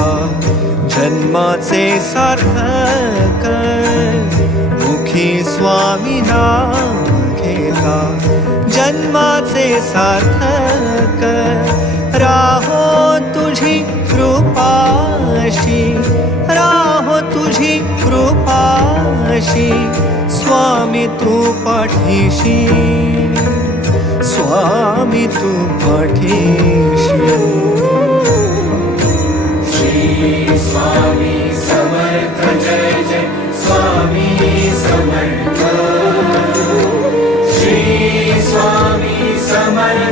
घेता जन्माचे सार्थक मुखी स्वामी नाम घेता. जन्माचे सार्थक राहो तुझी कृपाशी राहो तुझी कृपाशी स्वामी तू पाठीशी स्वामी तू पाठीशी.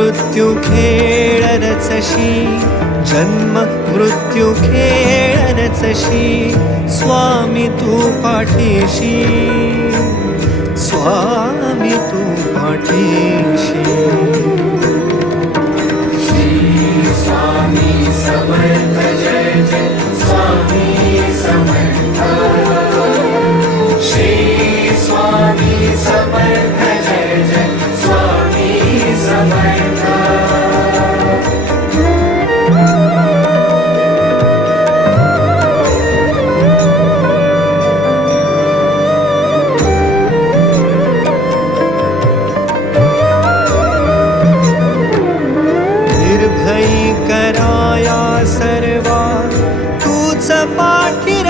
मृत्यू खेळ रचशी जन्म मृत्यू खेळ रचशी स्वामी तू पाठीशी स्वामी तू पाठीशी. सर्वा तूच पाठी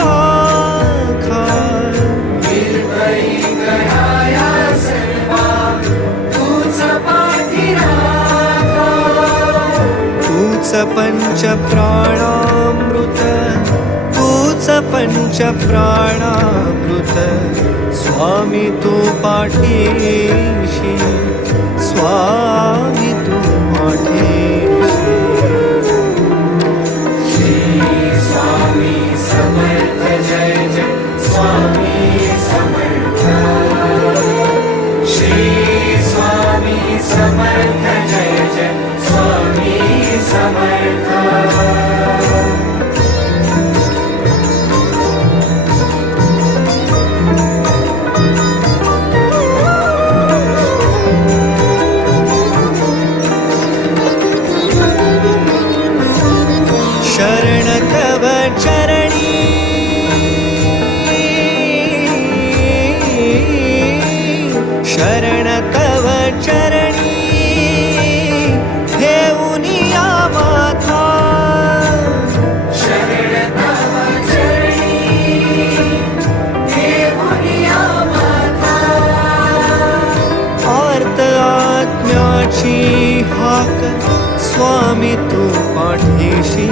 तूच पंच प्राणामृत तूच पंच प्राणामृत. स्वामी तू पाठीशी स्वामी शरण तव चरणी घेऊनिया माथा. शरण तव चरणी आर्त आत्म्याची हाक स्वामी तू पाठीशी.